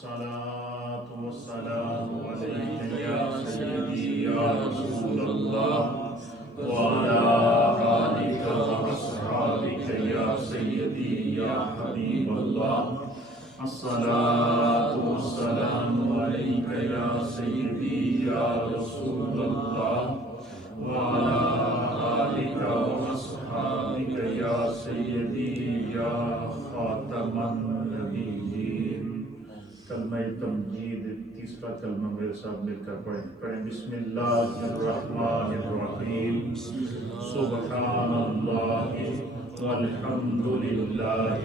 الصلاة والسلام عليك يا سيدي يا رسول الله وعلى آلك وأصحابك يا سيدي يا حبيب الله الصلاة والسلام عليك يا سيدي يا رسول الله وعلى آلك وأصحابك يا سيدي يا خاتم النبيين. کلمہ تمجید تیسرا کلمہ میرے ساتھ مل کر پڑھیں بسم اللہ الرحمن الرحیم. سبحان اللہ والحمد للہ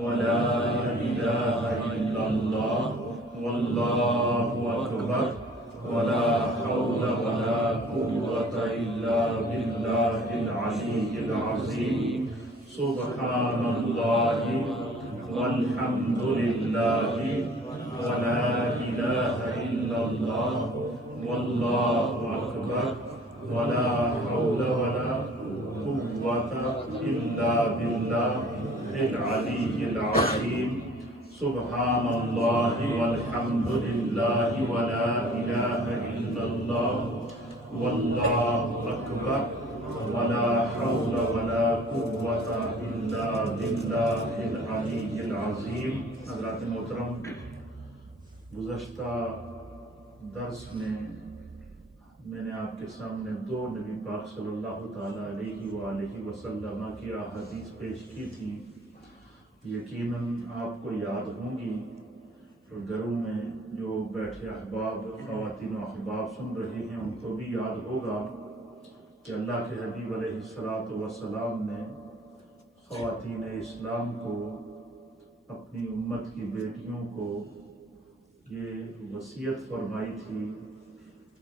ولا الہ الا اللہ واللہ اکبر ولا حول ولا قوة الا باللہ العلی العظیم. سبحان اللہ والحمد للہ ولا الہ الا اللہ واللہ اکبر ولا حول ولا قوة الا باللہ العلی العظیم. سبحان اللہ والحمد للہ ولا الہ الا اللہ واللہ اکبر ولا حول ولا قوة الا باللہ العلی العظیم. حضرات محترم، گزشتہ درس میں نے آپ کے سامنے دو نبی پاک صلی اللہ تعالیٰ علیہ وآلہ وسلم کی احادیث پیش کی تھی. یقیناً آپ کو یاد ہوں گی اور گھروں میں جو بیٹھے احباب، خواتین و احباب سن رہے ہیں ان کو بھی یاد ہوگا کہ اللہ کے حبیب علیہ الصلاۃ والسلام نے خواتین اسلام کو، اپنی امت کی بیٹیوں کو یہ وصیت فرمائی تھی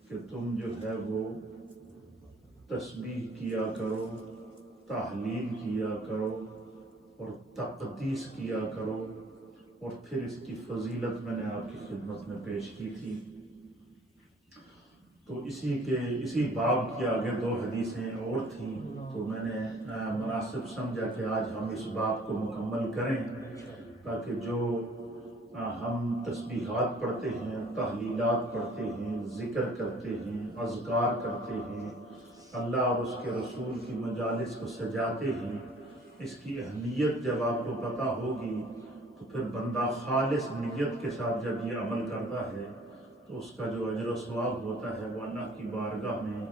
کہ تم جو ہے وہ تسبیح کیا کرو، تحلیل کیا کرو اور تقدیس کیا کرو. اور پھر اس کی فضیلت میں نے آپ کی خدمت میں پیش کی تھی. تو اسی باب کی آگے دو حدیثیں اور تھیں، تو میں نے مناسب سمجھا کہ آج ہم اس باب کو مکمل کریں تاکہ جو ہم تسبیحات پڑھتے ہیں، تحلیلات پڑھتے ہیں، ذکر کرتے ہیں، اذکار کرتے ہیں، اللہ اور اس کے رسول کی مجالس کو سجاتے ہیں، اس کی اہمیت جب آپ کو پتہ ہوگی تو پھر بندہ خالص نیت کے ساتھ جب یہ عمل کرتا ہے تو اس کا جو اجر و ثواب ہوتا ہے وہ اللہ کی بارگاہ میں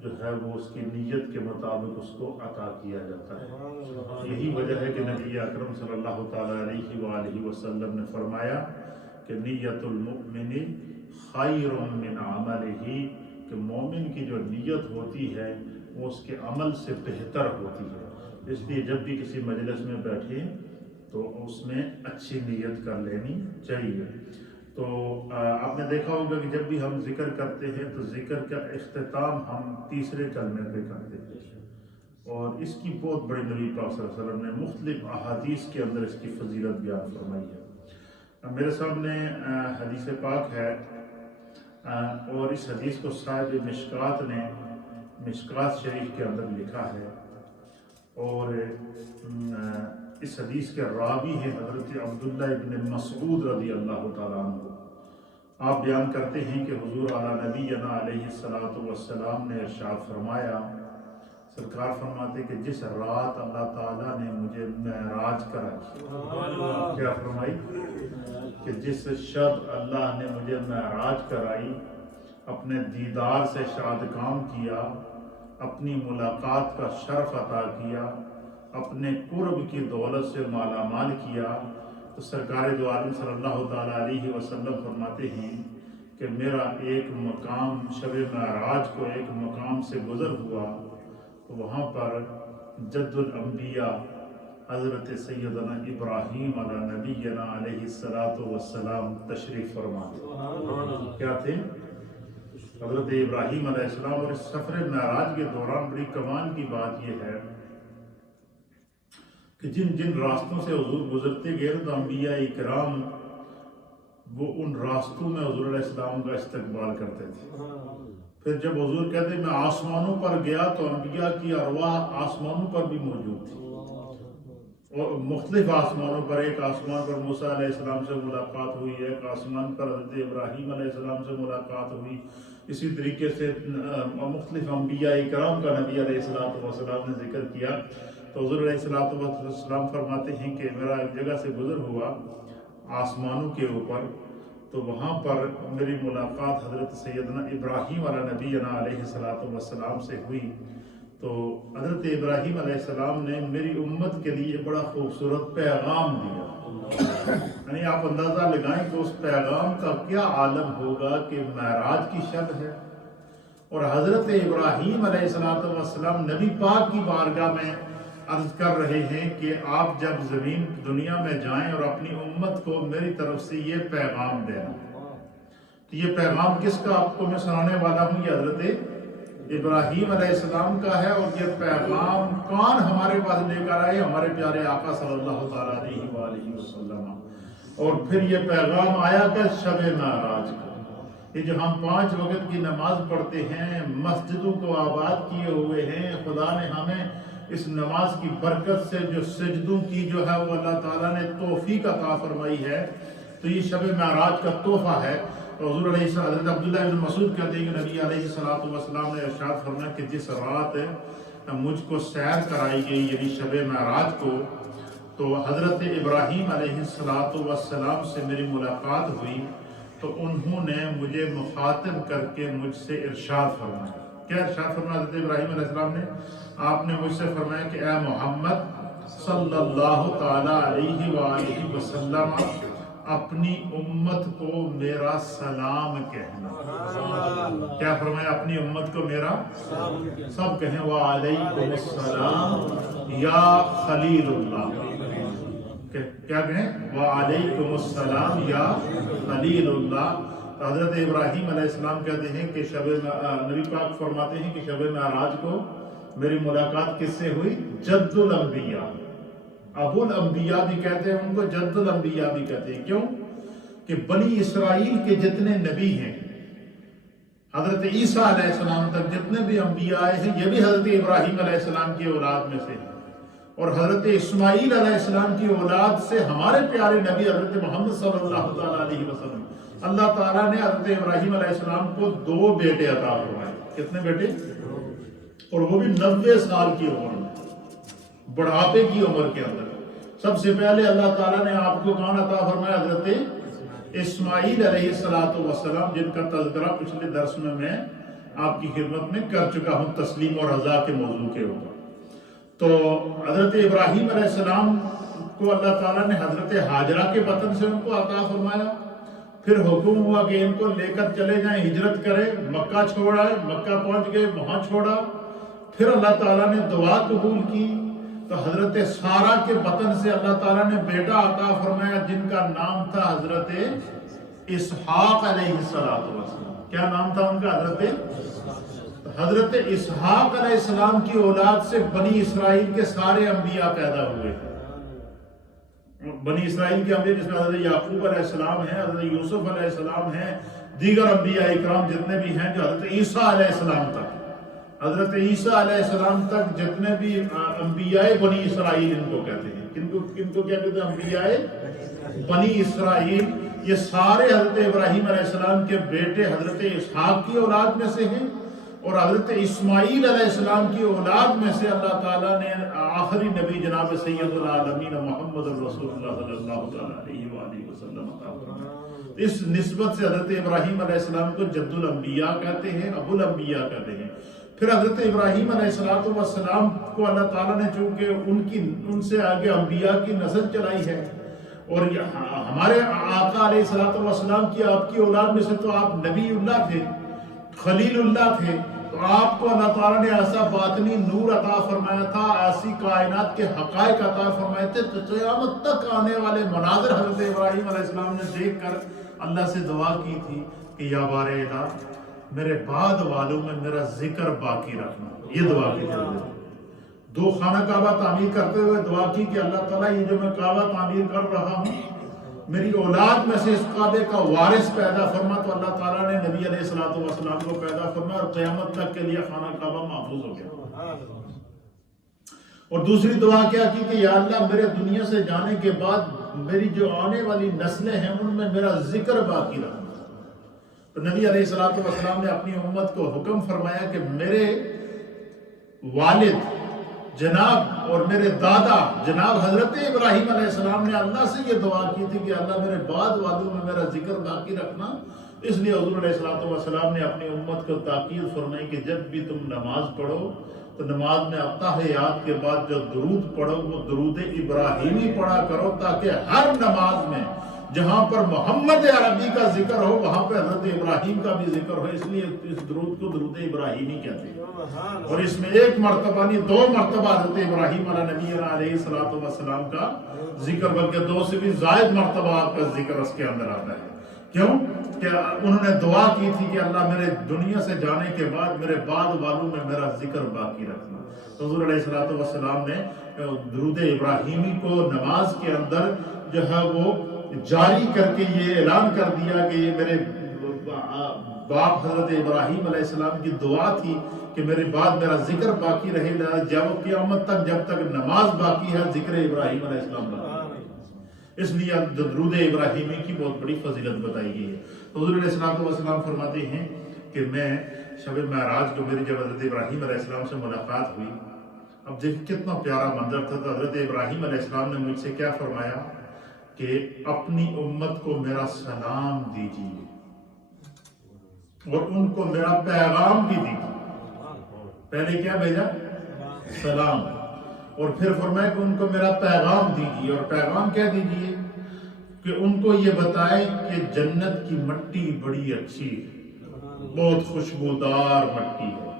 جو ہے وہ اس کی نیت کے مطابق اس کو عطا کیا جاتا ہے. یہی وجہ ہے کہ نبی اکرم صلی اللہ تعالیٰ علیہ وآلہ وسلم نے فرمایا کہ نیت المؤمن خیر من عملہ، کہ مومن کی جو نیت ہوتی ہے وہ اس کے عمل سے بہتر ہوتی ہے. اس لیے جب بھی کسی مجلس میں بیٹھیں تو اس میں اچھی نیت کر لینی چاہیے. تو آپ نے دیکھا ہوگا کہ جب بھی ہم ذکر کرتے ہیں تو ذکر کا اختتام ہم تیسرے کلمے پہ کرتے ہیں، اور اس کی بہت بڑی نبی پاک صلی اللہ علیہ وسلم نے مختلف احادیث کے اندر اس کی فضیلت بیان فرمائی ہے. میرے سامنے حدیث پاک ہے اور اس حدیث کو صاحب مشکات نے مشکات شریف کے اندر لکھا ہے، اور اس حدیث کے راوی ہیں حضرت عبداللہ ابن مسعود رضی اللہ تعالیٰ عنہ. آپ بیان کرتے ہیں کہ حضور علی نبینا علیہ الصلاۃ والسلام نے ارشاد فرمایا، سرکار فرماتے کہ جس رات اللہ تعالیٰ نے مجھے معراج کرائی، کیا فرمائی کہ جس شب اللہ نے مجھے معراج کرائی، اپنے دیدار سے شاد کام کیا، اپنی ملاقات کا شرف عطا کیا، اپنے قرب کی دولت سے مالا مال کیا، تو سرکار دو عالم صلی اللہ تعالیٰ علیہ وسلم فرماتے ہیں کہ میرا ایک مقام شب معراج کو ایک مقام سے گزر ہوا تو وہاں پر جد الانبیاء حضرت سیدنا ابراہیم علی نبینا علیہ الصلاۃ والسلام تشریف فرما تھے. کیا تھے؟ حضرت ابراہیم علیہ السلام. اور اس سفر معراج کے دوران بڑی کمال کی بات یہ ہے کہ جن راستوں سے حضور گزرتے گئے تو انبیاء اکرام وہ ان راستوں میں حضور علیہ السلام کا استقبال کرتے تھے. پھر جب حضور کہتے میں آسمانوں پر گیا تو انبیاء کی ارواح آسمانوں پر بھی موجود تھی، مختلف آسمانوں پر، ایک آسمان پر موسیٰ علیہ السلام سے ملاقات ہوئی، ایک آسمان پر حضرت ابراہیم علیہ السلام سے ملاقات ہوئی. اسی طریقے سے مختلف انبیاء کرام کا نبی علیہ السلام نے ذکر کیا. تو حضور علیہ السلام فرماتے ہیں کہ میرا ایک جگہ سے گزر ہوا آسمانوں کے اوپر، تو وہاں پر میری ملاقات حضرت سیدنا ابراہیم علیہ نبینا علیہ السلام سے ہوئی. تو حضرت ابراہیم علیہ السلام نے میری امت کے لیے بڑا خوبصورت پیغام دیا. یعنی آپ اندازہ لگائیں کہ اس پیغام کا کیا عالم ہوگا کہ معراج کی شب ہے، اور حضرت ابراہیم علیہ السلام نبی پاک کی بارگاہ میں عرض کر رہے ہیں کہ آپ جب زمین دنیا میں جائیں اور اپنی امت کو میری طرف سے یہ پیغام دینا. تو یہ پیغام کس کا آپ کو میں سنانے والا ہوں؟ یہ حضرت ابراہیم علیہ السلام کا ہے. اور یہ پیغام کون ہمارے پاس لے کر آئے؟ ہمارے پیارے آقا صلی اللہ تعالیٰ علیہ وآلہ وسلم. اور پھر یہ پیغام آیا کہ شب معراج کا. یہ جو ہم 5 وقت کی نماز پڑھتے ہیں، مسجدوں کو آباد کیے ہوئے ہیں، خدا نے ہمیں اس نماز کی برکت سے جو سجدوں کی جو ہے وہ اللہ تعالیٰ نے توفیق عطا فرمائی ہے. تو یہ شب معراج کا تحفہ ہے. حضور علیہ السلام حضرت عبداللہ بن مسعود کہتے ہیں کہ نبی علیہ السلام نے ارشاد فرمایا کہ جس رات مجھ کو سیر کرائی گئی یعنی شب معراج کو، تو حضرت ابراہیم علیہ السلام سے میری ملاقات ہوئی. تو انہوں نے مجھے مخاطب کر کے مجھ سے ارشاد فرمایا. کیا ارشاد فرمایا حضرت ابراہیم علیہ السلام نے؟ آپ نے مجھ سے فرمایا کہ اے محمد صلی اللہ تعالیٰ علیہ وآلہ وسلم، اپنی امت کو میرا سلام کہنا. کیا فرمایا؟ اپنی امت کو میرا سب کہیں وعلیکم السلام یا خلیل اللہ. کیا کہیں؟ وعلیکم السلام یا خلیل اللہ. حضرت ابراہیم علیہ السلام کہتے ہیں کہ نبی پاک فرماتے ہیں کہ شب معراج کو میری ملاقات کس سے ہوئی؟ جد الانبیاء. ابو الانبیاء بھی کہتے ہیں ان کو، جد الانبیاء بھی کہتے ہیں. کیوں؟ کہ بنی اسرائیل کے جتنے نبی ہیں، حضرت عیسیٰ علیہ السلام تک جتنے بھی انبیاء آئے ہیں، یہ بھی حضرت ابراہیم علیہ السلام کی اولاد میں سے ہیں. اور حضرت اسماعیل علیہ السلام کی اولاد سے ہمارے پیارے نبی حضرت محمد صلی اللہ تعالیٰ علیہ وسلم، اللہ تعالیٰ نے حضرت ابراہیم علیہ السلام کو 2 بیٹے عطا فرمائے. کتنے بیٹے؟ اور وہ بھی 90 سال کی عمر میں، بڑھاپے کی عمر کے اندر. سب سے پہلے اللہ تعالیٰ نے آپ کو کون عطا فرمایا؟ حضرت اسماعیل علیہ السلام، جن کا تذکرہ پچھلے درس میں آپ کی خدمت میں کر چکا ہوں تسلیم اور رضا کے موضوع کے اوپر. تو حضرت ابراہیم علیہ السلام کو اللہ تعالیٰ نے حضرت ہاجرہ کے بطن سے ان کو عطا فرمایا. پھر حکم ہوا کہ ان کو لے کر چلے جائیں، ہجرت کریں، مکہ چھوڑا، مکہ پہنچ گئے، وہاں چھوڑا. پھر اللہ تعالیٰ نے دعا قبول کی تو حضرت سارہ کے بطن سے اللہ تعالیٰ نے بیٹا عطا فرمایا جن کا نام تھا حضرت اسحاق علیہ السلام. کیا نام تھا ان کا؟ حضرت اسحاق علیہ السلام کی اولاد سے بنی اسرائیل کے سارے انبیاء پیدا ہوئے. بنی اسرائیل کے انبیاء جس میں حضرت یعقوب علیہ السلام ہیں، حضرت یوسف علیہ السلام ہیں، دیگر انبیاء اکرام جتنے بھی ہیں، جو حضرت عیسیٰ علیہ السلام تک، حضرت عیسیٰ علیہ السلام تک جتنے بھی انبیاء بنی اسرائیل ان کو کہتے ہیں. کن کو کیا کہتے ہیں؟ انبیاء بنی اسرائیل. یہ سارے حضرت ابراہیم علیہ السلام کے بیٹے حضرت اسحاق کی اولاد میں سے ہیں. اور حضرت اسماعیل علیہ السلام کی اولاد میں سے اللہ تعالیٰ نے آخری نبی جناب سید العالمین محمد رسول اللہ صلی اللہ تعالیٰ علیہ وآلہ وسلم عطا فرمایا. اس نسبت سے حضرت ابراہیم علیہ السلام کو جد الانبیاء کہتے ہیں، ابو الانبیاء کہتے ہیں. پھر حضرت ابراہیم علیہ السلام کو اللہ تعالیٰ نے چونکہ ان سے آگے انبیاء کی نسل چلائی ہے، اور ہمارے آقا علیہ السلام کی آپ کی اولاد میں سے تو آپ نبی اللہ تھے، خلیل اللہ تھے. تو آپ کو اللہ تعالیٰ نے ایسا باطنی نور عطا فرمایا تھا، ایسی کائنات کے حقائق عطا فرمائے تھے کہ قیامت تک آنے والے مناظر حضرت ابراہیم علیہ السلام نے دیکھ کر اللہ سے دعا کی تھی کہ یا بار الہ، میرے بعد والوں میں میرا ذکر باقی رکھنا. یہ دعا کی تھی. 2 خانہ کعبہ تعمیر کرتے ہوئے دعا کی کہ اللہ تعالیٰ یہ جو میں کعبہ تعمیر کر رہا ہوں، میری اولاد میں سے اس کعبے کا وارث پیدا فرما. تو اللہ تعالیٰ نے نبی علیہ السلام کو پیدا فرما اور قیامت تک کے لیے خانہ کعبہ محفوظ ہو گیا. اور دوسری دعا کیا کی کہ یا اللہ میرے دنیا سے جانے کے بعد میری جو آنے والی نسلیں ہیں ان میں میرا ذکر باقی رہنا۔ تو نبی علیہ الصلوۃ والسلام نے اپنی امت کو حکم فرمایا کہ میرے والد جناب اور میرے دادا جناب حضرت ابراہیم علیہ السلام نے اللہ سے یہ دعا کی تھی کہ اللہ میرے بعد والوں میں میرا ذکر باقی رکھنا۔ اس لیے حضور علیہ الصلوۃ والسلام نے اپنی امت کو تاکید فرمائی کہ جب بھی تم نماز پڑھو تو نماز میں التحیات کے بعد جو درود پڑھو وہ درود ابراہیمی پڑھا کرو، تاکہ ہر نماز میں جہاں پر محمد عربی کا ذکر ہو وہاں پہ حضرت ابراہیم کا بھی ذکر ہو۔ اس لیے اس درود کو درود ابراہیمی کہتے ہیں، اور اس میں ایک مرتبہ نہیں 2 مرتبہ حضرت ابراہیم نبی علیہ الصلوۃ والسلام کا ذکر، بلکہ 2 سے بھی زائد مرتبہ آپ کا ذکر اس کے اندر آتا ہے۔ کیوں کہ انہوں نے دعا کی تھی کہ اللہ میرے دنیا سے جانے کے بعد میرے بعد والوں میں میرا ذکر باقی رکھنا۔ تو حضور علیہ الصلوۃ والسلام نے درود ابراہیمی کو نماز کے اندر جو ہے وہ جاری کر کے یہ اعلان کر دیا کہ یہ میرے باپ حضرت ابراہیم علیہ السلام کی دعا تھی کہ میرے بعد میرا ذکر باقی رہے گا، جب قیامت تک جب تک نماز باقی ہے ذکر ابراہیم علیہ السلام باقی۔ اس لیے درود ابراہیمی کی بہت بڑی فضیلت بتائی گئی ہے۔ حضور علیہ السلام فرماتے ہیں کہ میں شب معراج کو میری جب حضرت ابراہیم علیہ السلام سے ملاقات ہوئی، اب دیکھ کتنا پیارا منظر تھا۔ تو حضرت ابراہیم علیہ السلام نے مجھ سے کیا فرمایا کہ اپنی امت کو میرا سلام دیجیے اور ان کو میرا پیغام بھی دیجیے۔ پہلے کیا بھیجا؟ سلام، اور پھر فرمایا کہ ان کو میرا پیغام دیجیے، اور پیغام کیا دیجیے کہ ان کو یہ بتائیں کہ جنت کی مٹی بڑی اچھی ہے، بہت خوشبودار مٹی ہے،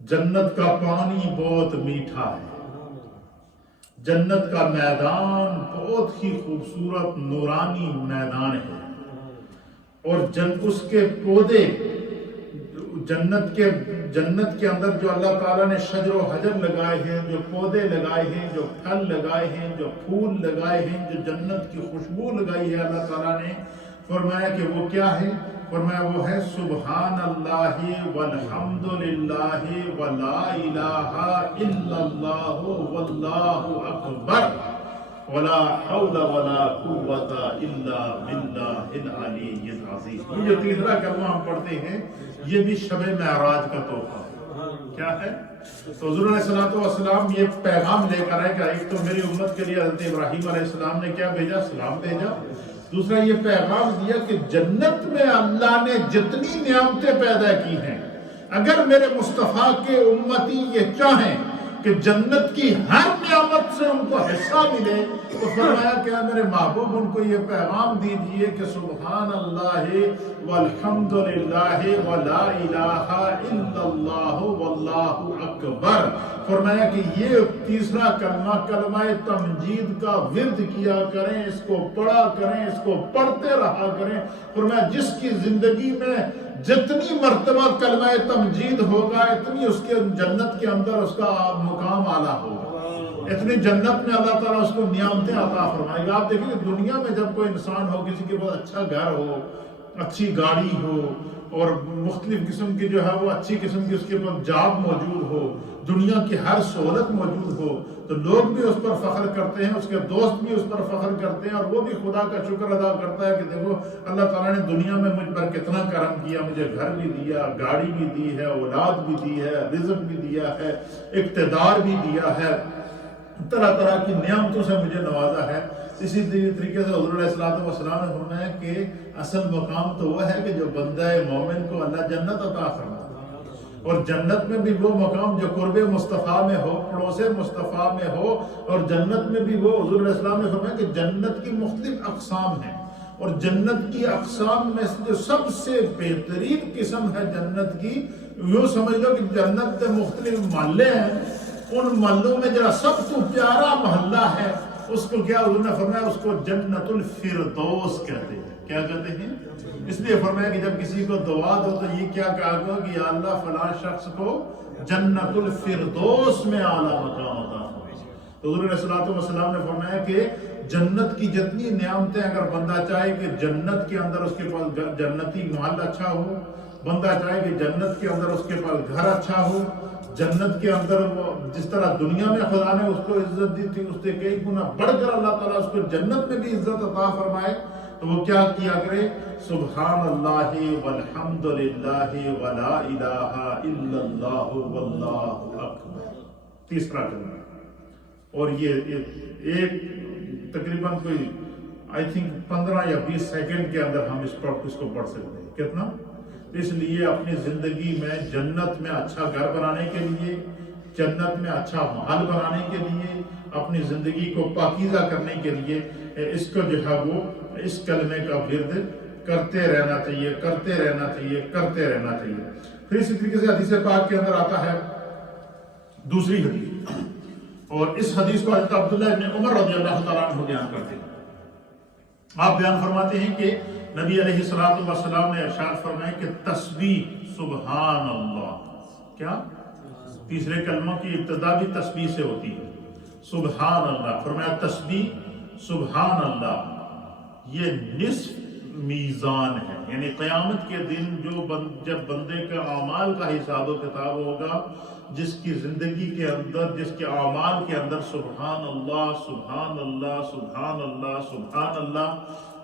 جنت کا پانی بہت میٹھا ہے، جنت کا میدان بہت ہی خوبصورت نورانی میدان ہے، اور اس کے پودے جنت کے اندر جو اللہ تعالیٰ نے شجر و حجر لگائے ہیں، جو پودے لگائے ہیں، جو پھل لگائے ہیں، جو پھول لگائے ہیں، جو جنت کی خوشبو لگائی ہے اللہ تعالیٰ نے، فرمایا کہ وہ کیا ہے؟ فرمایا وہ ہے سبحان اللہ والحمد للہ ولا الہ الا اللہ واللہ اکبر ولا حول ولا قوت الا باللہ العلی العظیم۔ یہ جو تیسرا کلمہ ہم پڑھتے ہیں یہ بھی شب معراج کا تحفہ ہے۔ کیا ہے؟ تو حضور علیہ السلام یہ پیغام لے کر آئے کہ ایک تو میری امت کے لیے حضرت ابراہیم علیہ السلام نے کیا بھیجا؟ سلام بھیجا۔ دوسرا یہ پیغام دیا کہ جنت میں اللہ نے جتنی نعمتیں پیدا کی ہیں، اگر میرے مصطفیٰ کے امتی یہ چاہیں کہ جنت کی ہر نعمت سے ان کو حصہ ملے، تو فرمایا کہ میرے محبوب ان کو یہ پیغام دیجئے کہ سبحان اللہ والحمد للہ ولا الہ الا اللہ واللہ اکبر۔ فرمایا کہ یہ تیسرا کلمہ تمجید کا ورد کیا کریں، اس کو پڑھا کریں، اس کو پڑھتے رہا کریں۔ فرمایا جس کی زندگی میں جتنی مرتبہ کلمہ تمجید ہوگا اتنی اس کے جنت کے اندر اس کا مقام اعلیٰ ہوگا، اتنی جنت میں اللہ تعالیٰ اس کو نعمتیں عطا فرمائے گا۔ آپ دیکھیں کہ دنیا میں جب کوئی انسان ہو، کسی کے پاس اچھا گھر ہو، اچھی گاڑی ہو، اور مختلف قسم کی جو ہے وہ اچھی قسم کی اس کے پاس جاب موجود ہو، دنیا کی ہر سہولت موجود ہو، تو لوگ بھی اس پر فخر کرتے ہیں، اس کے دوست بھی اس پر فخر کرتے ہیں، اور وہ بھی خدا کا شکر ادا کرتا ہے کہ دیکھو اللہ تعالیٰ نے دنیا میں مجھ پر کتنا کرم کیا، مجھے گھر بھی دیا، گاڑی بھی دی ہے، اولاد بھی دی ہے، رزق بھی دیا ہے، اقتدار بھی دیا ہے، طرح طرح کی نعمتوں سے مجھے نوازا ہے۔ اسی طریقے سے حضور علیہ السلام نے فرمایا کہ اصل مقام تو وہ ہے کہ جو بندہ مومن کو اللہ جنت عطا فرمائے، اور جنت میں بھی وہ مقام جو قرب مصطفیٰ میں ہو، پڑوس مصطفیٰ میں ہو، اور جنت میں بھی وہ حضور علیہ السلام نے فرمایا کہ جنت کی مختلف اقسام ہیں، اور جنت کی اقسام میں جو سب سے بہترین قسم ہے جنت کی، یوں سمجھ لو کہ جنت کے مختلف محلے ہیں، ان محلوں میں جرا سب سے پیارا محلہ ہے، اس کو کیا حضور نے فرمایا؟ اس کو جنت الفردوس کہتے ہیں۔ کیا کہتے ہیں؟ اس لیے فرمایا کہ جب کسی کو دعا دو تو یہ کیا کہا کرو کہ یا اللہ فلاں شخص کو جنت الفردوس میں اعلیٰ مقام عطا فرما۔ تو حضور علیہ السلام نے فرمایا کہ جنت کی جتنی نعمتیں اگر بندہ چاہے کہ جنت کے اندر اس کے پاس جنتی محل اچھا ہو، بندہ چاہے کہ جنت کے اندر اس کے پاس گھر اچھا ہو، جنت کے اندر جس طرح دنیا میں خدا نے اس کو عزت دی تھی، اس سے کئی گنا بڑھ کر اللہ تعالیٰ اس کو جنت میں بھی عزت عطا فرمائے، تو وہ کیا کیا کرے؟ سبحان اللہ والحمد للہ ولا الہ الا اللہ واللہ اکبر، تیسرا کلمہ۔ اور یہ ایک تقریباً کوئی آئی تھنک 15 یا 20 سیکنڈ کے اندر ہم اس کو پڑھ سکتے ہیں۔ کتنا؟ اس لیے اپنی زندگی میں جنت میں اچھا گھر بنانے کے لیے، جنت میں اچھا محل بنانے کے لیے، اپنی زندگی کو پاکیزہ کرنے کے لیے اس کو جو ہے وہ اس کلمے کا ورد کرتے رہنا چاہیے، کرتے رہنا چاہیے، کرتے رہنا چاہیے۔ پھر اسی طریقے سے حدیث پاک کے اندر آتا ہے دوسری حدیث، اور اس حدیث کو حضرت عبداللہ ابن عمر رضی اللہ تعالیٰ عنہ بیان کرتے ہیں۔ آپ بیان فرماتے ہیں کہ نبی علیہ الصلوۃ والسلام نے ارشاد فرمایا کہ تسبیح سبحان اللہ، کیا؟ تیسرے کلموں کی ابتدا بھی تسبیح سے ہوتی ہے، سبحان اللہ۔ فرمایا تسبیح سبحان اللہ یہ نصف میزان ہے، یعنی قیامت کے دن جب بندے کا اعمال کا حساب و کتاب ہوگا، جس کی زندگی کے اندر، جس کے اعمال کے اندر سبحان اللہ سبحان اللہ سبحان اللہ سبحان اللہ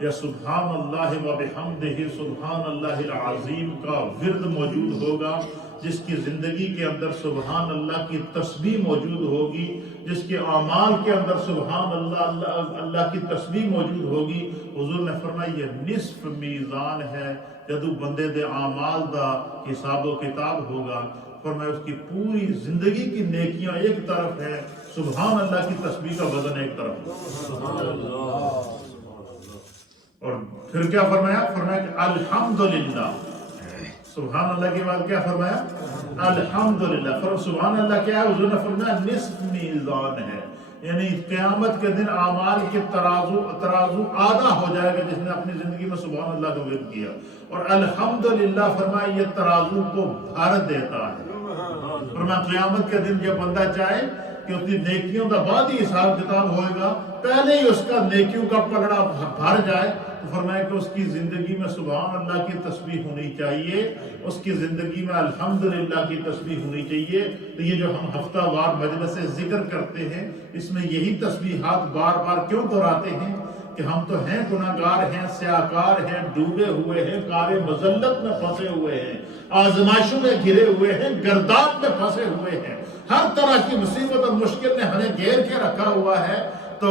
یا سبحان اللہ و بحمدہ سبحان اللہ العظیم کا ورد موجود ہوگا، جس کی زندگی کے اندر سبحان اللہ کی تسبیح موجود ہوگی، جس کے اعمال کے اندر سبحان اللہ کی تسبیح موجود ہوگی، حضور نے فرمایا یہ نصف میزان ہے۔ جدو بندے دے اعمال دا حساب و کتاب ہوگا، فرمایا اس کی پوری زندگی کی نیکیاں ایک طرف ہے، سبحان اللہ کی تسبیح کا وزن ایک طرف ہے۔ سبحان اللہ۔ اور پھر کیا فرمایا؟ فرمایا کہ الحمدللہ، سبحان اللہ کے بعد کیا فرمایا؟ الحمدللہ۔ سبحان اللہ کیا ہے؟ حضور نے فرمایا نصف میزان ہے، یعنی قیامت کے دن اعمال کے ترازو آدھا ہو جائے گا جس نے اپنی زندگی میں سبحان اللہ کا ورد کیا، اور الحمدللہ فرمایا یہ ترازو کو بھر دیتا ہے۔ فرمایا قیامت کے دن جب بندہ چاہے کہ اس کی نیکیوں کا بعد ہی حساب کتاب ہوئے گا، پہلے ہی اس کا نیکیوں کا پلڑا بھر جائے، تو فرمایا کہ اس کی زندگی میں سبحان اللہ کی تسبیح ہونی چاہیے، اس کی زندگی میں الحمدللہ کی تسبیح ہونی چاہیے۔ تو یہ جو ہم ہفتہ وار مجلس ذکر کرتے ہیں، اس میں یہی تسبیحات بار بار کیوں دہراتے ہیں کہ ہم تو ہیں گناہگار ہیں، سیاکار ہیں، ڈوبے ہوئے ہیں، کار مذلت میں پھنسے ہوئے ہیں، آزمائشوں میں گھرے ہوئے ہیں، گرداب میں پھنسے ہوئے ہیں، ہر طرح کی مصیبت اور مشکل نے ہمیں گھیر کے رکھا ہوا ہے، تو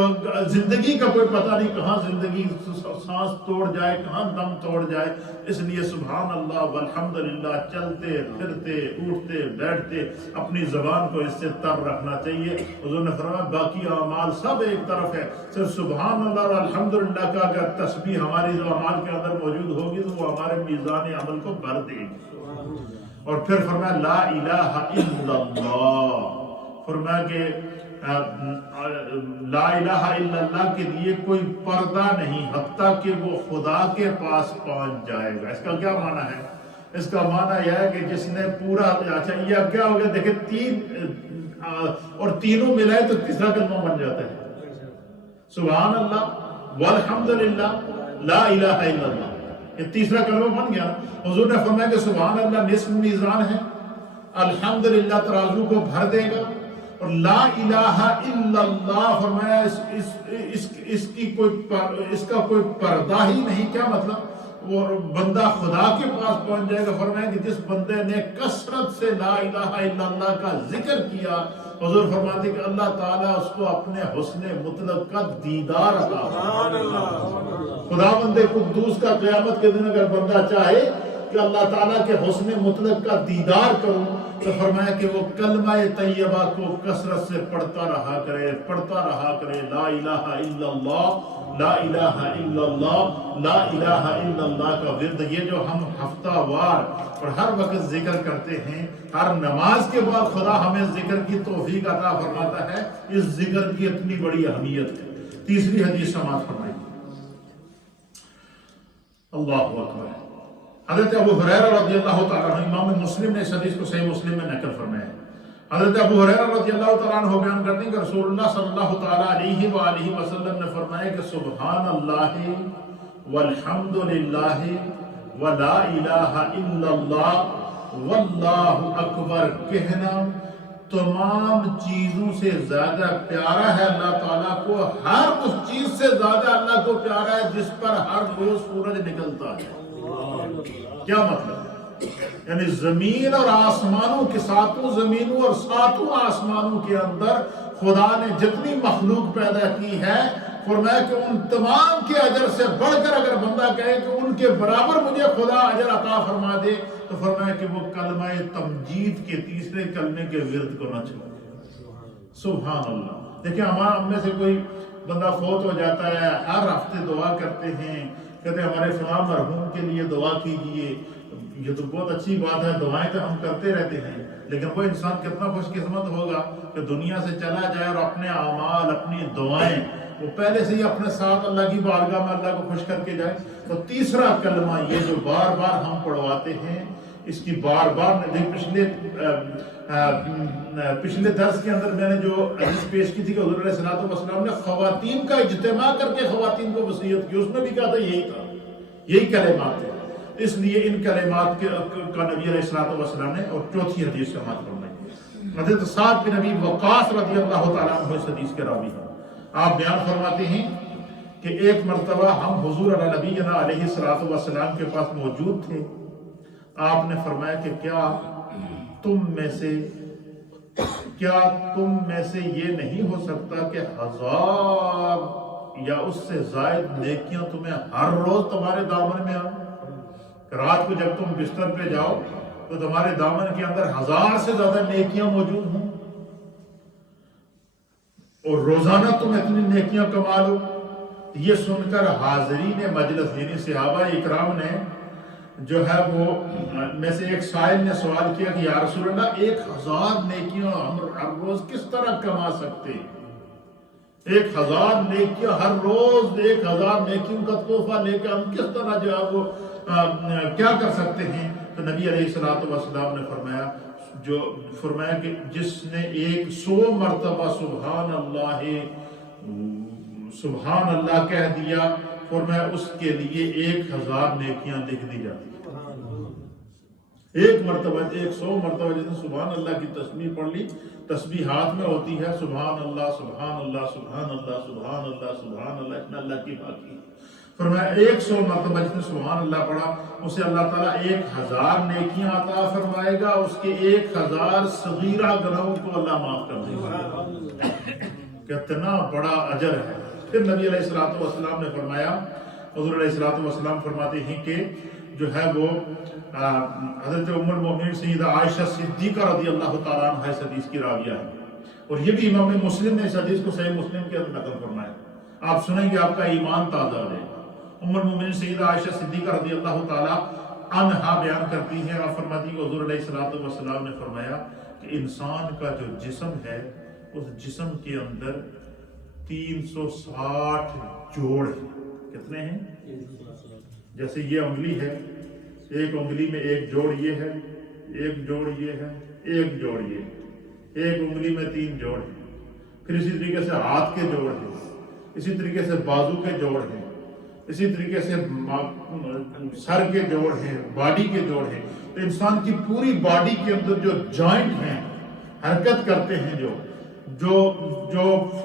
زندگی کا کوئی پتہ نہیں کہاں زندگی سانس توڑ جائے، کہاں دم توڑ جائے۔ اس لیے سبحان اللہ والحمدللہ چلتے پھرتے اٹھتے بیٹھتے اپنی زبان کو اس سے تر رکھنا چاہیے۔ حضور نے فرمایا باقی اعمال سب ایک طرف ہے، صرف سبحان اللہ اور الحمدللہ کا اگر تسبیح ہماری اعمال کے اندر موجود ہوگی تو وہ ہمارے میزان عمل کو بھر دے گی۔ اور پھر فرمایا لا الہ الا اللہ، فرمایا کہ لا الہ الا اللہ کے لیے کوئی پردہ نہیں حتیٰ کہ وہ خدا کے پاس پہنچ جائے گا۔ اس کا کیا معنی ہے؟ اس کا معنی یہ ہے کہ جس نے پورا، اچھا یہ اب کیا ہو گیا، دیکھیں تین اور تینوں ملائے تو تیسرا کلمہ بن جاتا ہے، سبحان اللہ والحمدللہ لا الہ الا اللہ، یہ تیسرا کلمہ بن گیا۔ حضور نے فرمایا کہ سبحان اللہ نصف میزان ہے، الحمدللہ ترازو کو بھر دے گا، اور لا الہ الا اللہ فرمایا اس کا کوئی پردہ ہی نہیں۔ کیا مطلب؟ وہ بندہ خدا کے پاس پہنچ جائے گا۔ فرمایا کہ جس بندے نے کثرت سے لا الہ الا اللہ کا ذکر کیا، حضور فرماتے کہ اللہ تعالیٰ اس کو اپنے حسن مطلق کا دیدار عطا فرمائے۔ خدا بندے قدوس کا قیامت کے دن اگر بندہ چاہے کہ اللہ تعالیٰ کے حسن مطلق کا دیدار کروں، تو فرمایا کہ وہ کلمہ طیبہ کو کثرت سے پڑھتا رہا کرے، پڑھتا رہا کرے، لا الہ الا اللہ، لا الہ الا اللہ، لا الہ الا اللہ کا ورد۔ یہ جو ہم ہفتہ وار اور ہر وقت ذکر کرتے ہیں، ہر نماز کے بعد خدا ہمیں ذکر کی توفیق عطا فرماتا ہے، اس ذکر کی اتنی بڑی اہمیت ہے۔ تیسری حدیث سماعت فرمائیے۔ اللہ اکبر۔ حضرت ابو ہریرہ رضی اللہ تعالیٰ عنہ، امام مسلم نے اس حدیث کو صحیح مسلم میں نقل فرمایا ہے۔ حضرت ابو ہریرہ رضی اللہ تعالیٰ عنہ بیان کرتے ہیں کہ رسول اللہ صلی اللہ تعالیٰ علیہ وآلہ وسلم نے فرمایا کہ سبحان اللہ والحمد للہ ولا الہ الا اللہ واللہ اکبر کہنا تمام چیزوں سے زیادہ پیارا ہے اللہ تعالیٰ کو، ہر اس چیز سے زیادہ اللہ کو پیارا ہے جس پر ہر روز سورج نکلتا ہے۔ کیا مطلب؟ یعنی زمین اور آسمانوں کے ساتوں زمینوں اور ساتوں آسمانوں کے اندر خدا نے جتنی مخلوق پیدا کی ہے، فرمایا کہ ان تمام کے اجر سے بڑھ کر اگر بندہ کہے کہ ان کے برابر مجھے خدا اجر عطا فرما دے، تو فرمایا کہ وہ کلمہ تمجید کے تیسرے کلمے کے ورد کو نہ چھوڑے۔ سبحان اللہ۔ دیکھیں ہم میں سے کوئی بندہ فوت ہو جاتا ہے، ہر ہفتے دعا کرتے ہیں، کہتے ہیں ہمارے فلاں مرحوم کے لیے دعا کیجئے۔ یہ تو بہت اچھی بات ہے، دعائیں تو ہم کرتے رہتے ہیں، لیکن وہ انسان کتنا خوش قسمت ہوگا کہ دنیا سے چلا جائے اور اپنے اعمال، اپنی دعائیں وہ پہلے سے ہی اپنے ساتھ اللہ کی بارگاہ میں اللہ کو خوش کر کے جائے۔ تو تیسرا کلمہ یہ جو بار بار ہم پڑھواتے ہیں، اس کی بار بار پچھلے درس کے اندر میں نے جو حدیث پیش کی تھی کہ حضور علیہ الصلوۃ والسلام نے خواتین کا اجتماع کر کے خواتین کو وصیت کی، اس میں بھی کہا تھا یہی تھا، یہی کلمات تھے۔ اس لیے ان کلمات کا نبی علیہ الصلوۃ والسلام نے اور چوتھی حدیث سماعت فرمائی۔ حضرت سعد بن ابی وقاص رضی اللہ تعالیٰ عنہ اس حدیث کے راوی ہیں۔ آپ بیان فرماتے ہیں کہ ایک مرتبہ ہم حضور نبینا علیہ الصلوۃ والسلام کے پاس موجود تھے۔ آپ نے فرمایا کہ کیا تم میں سے یہ نہیں ہو سکتا کہ 1000 یا اس سے زائد نیکیاں تمہیں ہر روز تمہارے دامن میں آؤں؟ رات کو جب تم بستر پہ جاؤ تو تمہارے دامن کے اندر 1000 سے زیادہ نیکیاں موجود ہوں، اور روزانہ تم اتنی نیکیاں کما لو۔ یہ سن کر حاضرین مجلس یعنی صحابہ اکرام نے جو ہے وہ میں سے ایک سائل نے سوال کیا کہ یا رسول اللہ 1000 نیکیاں ہم ہر روز کس طرح کما سکتے ہیں؟ 1000 نیکیاں ہر روز، 1000 نیکیوں کا تحفہ لے کے ہم کس طرح جو ہے وہ کیا کر سکتے ہیں؟ تو نبی علیہ الصلوۃ والسلام نے فرمایا کہ جس نے 100 مرتبہ سبحان اللہ کہہ دیا، فرمایا اس کے لیے 1000 نیکیاں لکھ دی جاتی ہیں۔ ایک مرتبہ 100 مرتبہ جس نے سبحان اللہ کی تسبیح پڑھ لی، تسبیح ہاتھ میں ہوتی ہے، سبحان اللہ سبحان اللہ سبحان اللہ سبحان اللہ سبحان اللہ، اتنا اللہ کی باقی ہے۔ فرمایا 100 مرتبہ جس نے سبحان اللہ پڑھا، اسے اللہ تعالیٰ 1000 نیکیاں عطا فرمائے گا، اس کے 1000 صغیرہ گناہوں کو اللہ معاف کر دے گا۔ کتنا بڑا اجر ہے۔ پھر نبی علیہ الصلوۃ والسلام نے فرمایا، حضور علیہ الصلوۃ والسلام فرماتے ہیں کہ جو ہے وہ حضرت ام المؤمنین سیدہ عائشہ صدیقہ رضی اللہ تعالیٰ عنہ اس حدیث کی راویہ ہے، اور یہ بھی امام مسلم نے اس حدیث کو صحیح مسلم کے اندر نقل فرمایا۔ آپ سنیں گے آپ کا ایمان تازہ ہو جائے گا۔ ام المؤمنین سیدہ عائشہ صدیقہ رضی اللہ تعالیٰ عنہا بیان کرتی ہیں، آپ فرماتی ہیں کہ حضور علیہ الصلوۃ والسلام نے فرمایا کہ انسان کا جو جسم ہے، اس جسم کے اندر 360 جوڑ ہیں۔ کتنے ہیں؟ جیسے یہ انگلی ہے، ایک انگلی میں ایک جوڑ یہ ہے، ایک جوڑ یہ ہے، ایک جوڑ یہ ہے، ایک انگلی میں 3 جوڑ ہیں۔ پھر اسی طریقے سے ہاتھ کے جوڑ ہیں، اسی طریقے سے بازو کے جوڑ ہیں، اسی طریقے سے سر کے جوڑ ہیں، باڈی کے جوڑ ہیں۔ تو انسان کی پوری باڈی کے اندر جو جوائنٹ ہیں، حرکت کرتے ہیں، جو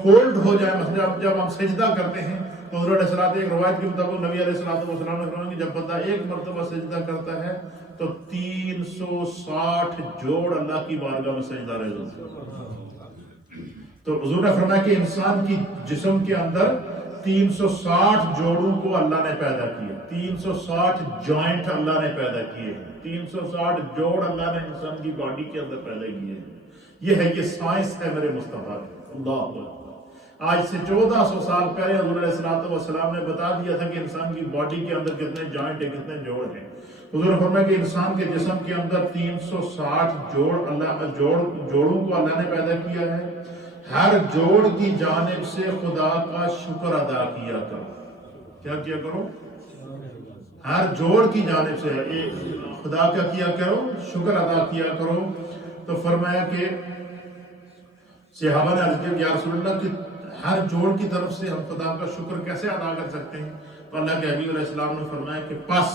فولڈ ہو جائے، مثلا جب ہم سجدہ کرتے ہیں تو حضور علیہ الصلوۃ ایک روایت کے مطابق نبی علیہ الصلوۃ والسلام نے فرمایا کہ جب بندہ ایک مرتبہ سجدہ کرتا ہے تو 360 جوڑ اللہ کی بارگاہ میں سجدہ رہ جاتے ہیں۔ تو حضور نے فرمایا کہ انسان کی جسم کے اندر 360 جوڑوں کو اللہ نے پیدا کیا، 360 جوائنٹ اللہ نے پیدا کیے، 360 جوڑ اللہ نے انسان کی باڈی کے اندر پیدا کیے ہیں۔ یہ سائنس ہے میرے مصطفیٰ کی۔ اللہ اکبر۔ آج سے 1400 سال پہلے حضور علیہ الصلوۃ والسلام نے بتا دیا تھا کہ انسان کی باڈی کے اندر کتنے جوائنٹ ہیں، کتنے جوڑ ہیں۔ حضور نے فرمایا کہ انسان کے جسم کے اندر 360 جوڑوں کو اللہ نے پیدا کیا ہے۔ ہر جوڑ کی جانب سے خدا کا شکر ادا کیا کرو۔ کیا کیا کرو؟ ہر جوڑ کی جانب سے خدا کا کیا کرو، شکر ادا کیا کرو۔ تو فرمایا کہ صحابہ نے عرض کیا کہ یا رسول اللہ کہ ہر جوڑ کی طرف سے ہم خدا کا شکر کیسے ادا کر سکتے ہیں؟ تو اللہ کے حبیب علیہ السلام نے فرمایا کہ پس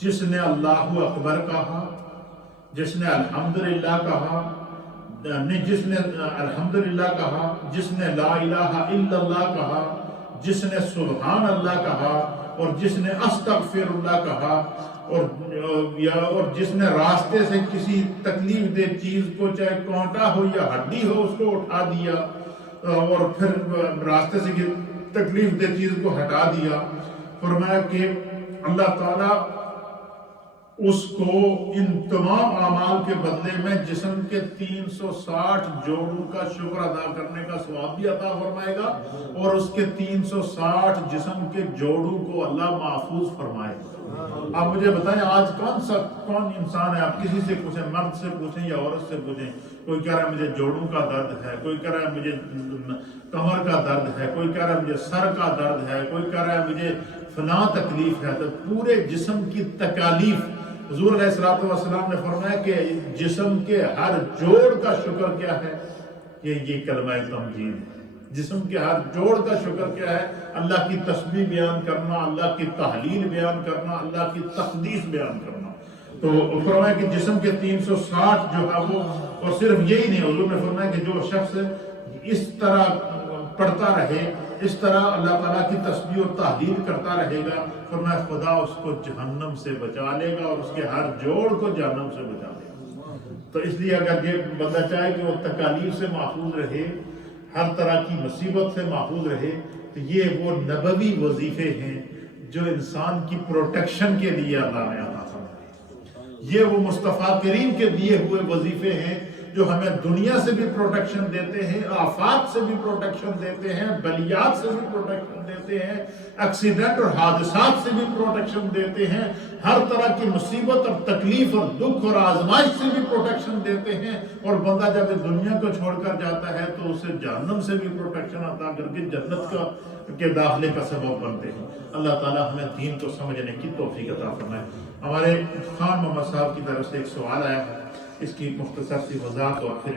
جس نے اللہ اکبر کہا، جس نے الحمدللہ کہا، جس نے الحمدللہ کہا، جس نے لا الہ الا اللہ کہا، جس نے سبحان اللہ کہا، اور جس نے استغفر اللہ کہا، اور جس نے راستے سے کسی تکلیف دہ چیز کو، چاہے کانٹا ہو یا ہڈی ہو، اس کو اٹھا دیا اور پھر راستے سے تکلیف دہ چیز کو ہٹا دیا، فرمایا کہ اللہ تعالیٰ اس کو ان تمام اعمال کے بدلے میں جسم کے 360 جوڑوں کا شکر ادا کرنے کا ثواب بھی عطا فرمائے گا، اور اس کے 360 جسم کے جوڑوں کو اللہ محفوظ فرمائے گا۔ آپ مجھے بتائیں آج کون انسان ہے، آپ کسی سے پوچھیں، مرد سے پوچھیں یا عورت سے پوچھیں، کوئی کہہ رہا ہے مجھے جوڑوں کا درد ہے، کوئی کہہ رہا ہے مجھے کمر کا درد ہے، کوئی کہہ رہا ہے مجھے سر کا درد ہے، کوئی کہہ رہا ہے مجھے فلاں تکلیف ہے۔ تو پورے جسم کی تکالیف حضور علیہ السلام نے فرمایا کہ جسم کے ہر جوڑ کا شکر کیا ہے، یہ کلمہ تمجید ہے۔ جسم کے ہر جوڑ کا شکر کیا ہے، اللہ کی تسبیح بیان کرنا، اللہ کی تحلیل بیان کرنا، اللہ کی تقدیس بیان کرنا۔ تو فرمایا کہ جسم کے 360 جو ہے وہ، اور صرف یہی نہیں، حضور نے فرمایا کہ جو شخص اس طرح پڑھتا رہے، اس طرح اللہ تعالیٰ کی تسبیح اور تحلیل کرتا رہے گا، فرمایا خدا اس کو جہنم سے بچا لے گا اور اس کے ہر جوڑ کو جہنم سے بچا لے گا۔ تو اس لیے اگر یہ بندہ چاہے کہ وہ تکالیف سے محفوظ رہے، ہر طرح کی مصیبت سے محفوظ رہے، تو یہ وہ نبوی وظیفے ہیں جو انسان کی پروٹیکشن کے لیے اللہ نے عطا فرمائے۔ یہ وہ مصطفیٰ کریم کے دیے ہوئے وظیفے ہیں جو ہمیں دنیا سے بھی پروٹیکشن دیتے ہیں، آفات سے بھی پروٹیکشن دیتے ہیں، بلیات سے بھی پروٹیکشن دیتے ہیں، ایکسیڈنٹ اور حادثات سے بھی پروٹیکشن دیتے ہیں، ہر طرح کی مصیبت اور تکلیف اور دکھ اور آزمائش سے بھی پروٹیکشن دیتے ہیں، اور بندہ جب اس دنیا کو چھوڑ کر جاتا ہے تو اسے جہنم سے بھی پروٹیکشن عطا کر کے جنت کے داخلے کا سبب بنتے ہیں۔ اللہ تعالیٰ ہمیں دین کو سمجھنے کی توفیق عطا فرمائے۔ ہمارے خان محمد صاحب کی طرف سے ایک سوال آیا ہے، اس کی مختصر سی وضاحت اور پھر